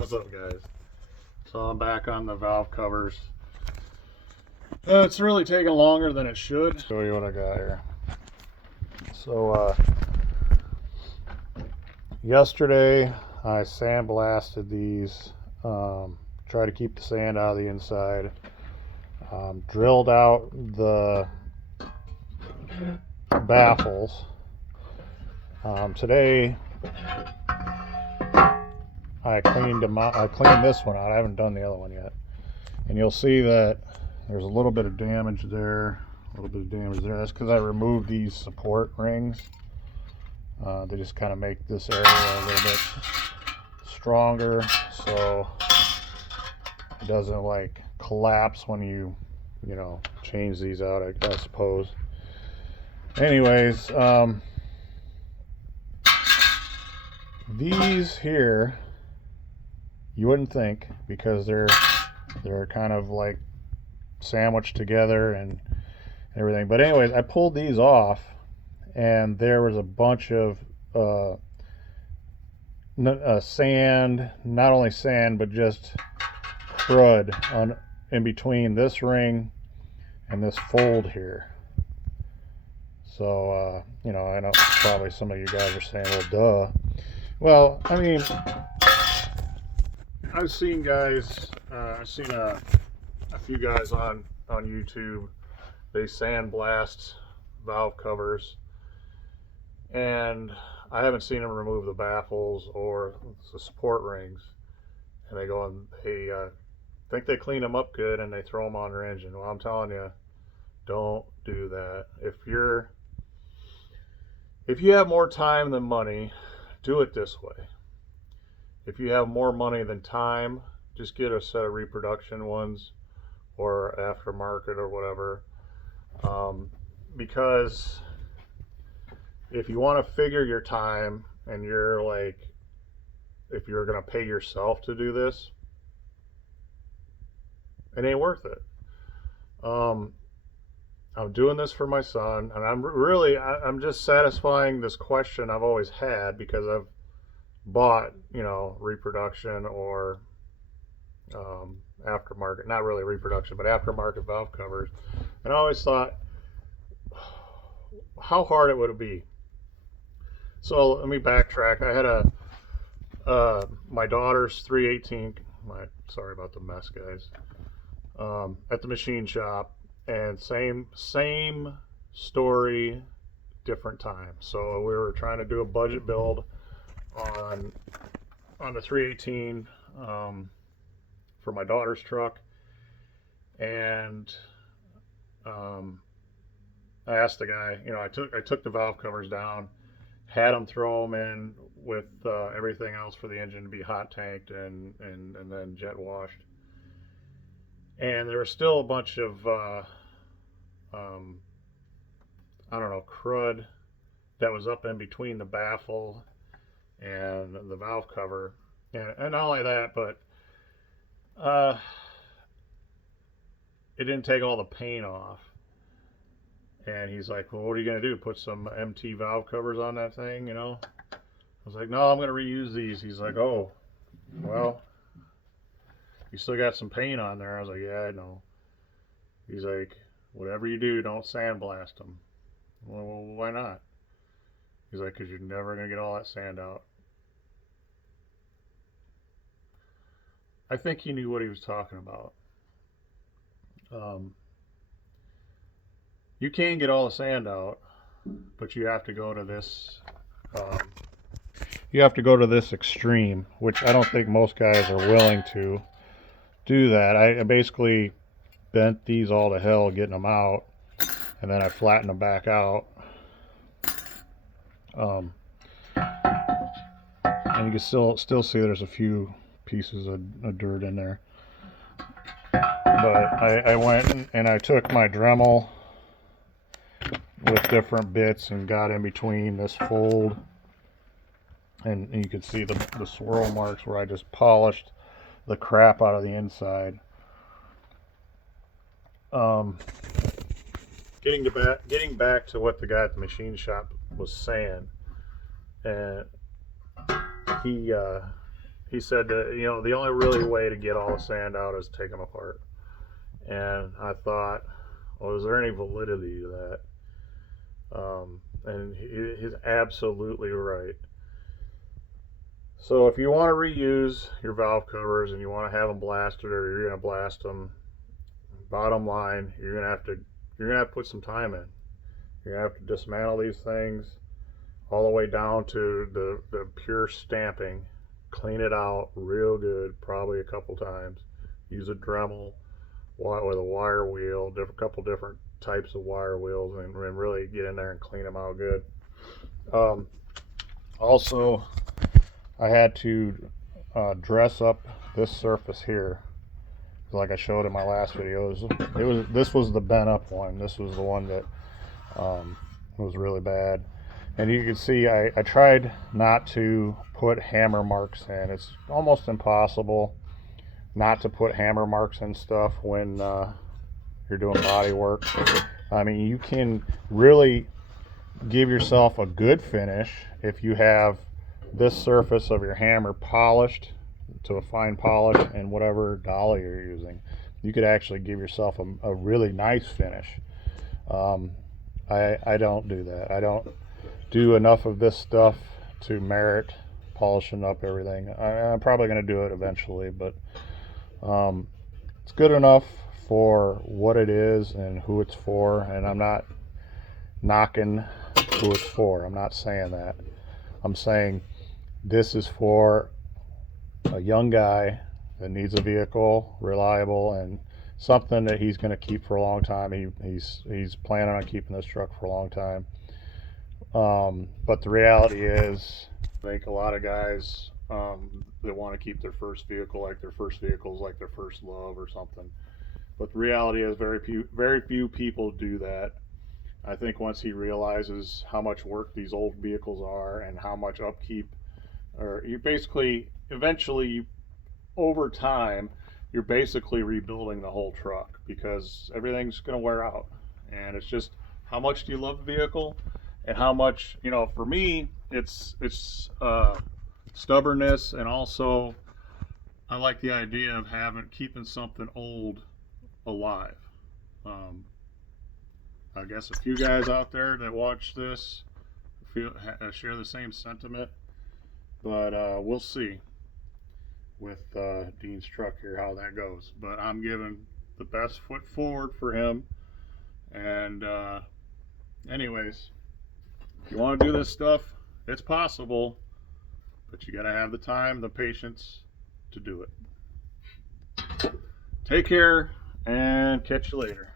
What's up, guys? So I'm back on the valve covers. It's really taking longer than it should. Show you what I got here. So yesterday I sandblasted these, try to keep the sand out of the inside, drilled out the baffles. Today I cleaned this one out. I haven't done the other one yet, and you'll see that there's a little bit of damage there, That's because I removed these support rings. They just kind of make this area a little bit stronger, so it doesn't like collapse when you change these out, I suppose. Anyways, these here, you wouldn't think, because they're kind of like sandwiched together and everything. But anyways, I pulled these off, and there was a bunch of sand, not only sand, but just crud in between this ring and this fold here. So, I know probably some of you guys are saying, well, duh. Well, I mean, I've seen guys, I've seen a few guys on YouTube, they sandblast valve covers, and I haven't seen them remove the baffles or the support rings, and they go and they think they clean them up good and they throw them on their engine. Well, I'm telling you, don't do that. If you have more time than money, do it this way. If you have more money than time, just get a set of reproduction ones or aftermarket or whatever. Because if you want to figure your time and you're like, if you're going to pay yourself to do this, it ain't worth it. I'm doing this for my son, and I'm just satisfying this question I've always had, because I've bought, reproduction or aftermarket, not really reproduction, but aftermarket valve covers, and I always thought, how hard it would be. So let me backtrack. I had my daughter's 318, sorry about the mess, guys, at the machine shop, and same story, different time. So we were trying to do a budget build on the 318 for my daughter's truck, and I asked the guy, I took the valve covers down, had him throw them in with everything else for the engine to be hot tanked and then jet washed, and there was still a bunch of I don't know, crud that was up in between the baffle and the valve cover, and not only that, but it didn't take all the paint off. And he's like, well, what are you going to do? Put some MT valve covers on that thing, I was like, no, I'm going to reuse these. He's like, oh, well, you still got some paint on there. I was like, yeah, I know. He's like, whatever you do, don't sandblast them. Well, why not? He's like, because you're never going to get all that sand out. I think he knew what he was talking about. You can get all the sand out, but you have to go to this. You have to go to this extreme, which I don't think most guys are willing to do that. I basically bent these all to hell getting them out, and then I flattened them back out. And you can still see there's a few pieces of dirt in there. But I went and I took my Dremel with different bits and got in between this fold, and you can see the swirl marks where I just polished the crap out of the inside. Getting back to what the guy at the machine shop was saying, and he said that, you know, the only really way to get all the sand out is take them apart. And I thought, well, is there any validity to that? And he's absolutely right. So if you want to reuse your valve covers and you want to have them blasted, or you're going to blast them, bottom line, you're gonna have to put some time in. You're gonna have to dismantle these things all the way down to the pure stamping. Clean it out real good, probably a couple times. Use a Dremel with a wire wheel, couple different types of wire wheels, and really get in there and clean them out good. Also, I had to dress up this surface here, like I showed in my last video. This was the bent up one. This was the one that was really bad. And you can see I tried not to put hammer marks in. It's almost impossible not to put hammer marks in stuff when you're doing body work. I mean, you can really give yourself a good finish if you have this surface of your hammer polished to a fine polish, and whatever dolly you're using, you could actually give yourself a really nice finish. I don't do that. I don't do enough of this stuff to merit polishing up everything. I'm probably going to do it eventually, but it's good enough for what it is and who it's for, and I'm not knocking who it's for. I'm not saying that. I'm saying this is for a young guy that needs a vehicle, reliable, and something that he's going to keep for a long time. He's planning on keeping this truck for a long time. But the reality is, I think a lot of guys that want to keep their first vehicle like their first vehicle is like their first love or something. But the reality is, very few people do that. I think once he realizes how much work these old vehicles are and how much upkeep, or you basically, eventually, over time, you're basically rebuilding the whole truck, because everything's going to wear out. And it's just, how much do you love the vehicle, and how much, you know, for me, it's stubbornness, and also I like the idea of keeping something old alive. I guess a few guys out there that watch this share the same sentiment, but we'll see with Dean's truck here how that goes. But I'm giving the best foot forward for him. And anyways, if you want to do this stuff, it's possible, but you got to have the time, the patience to do it. Take care, and catch you later.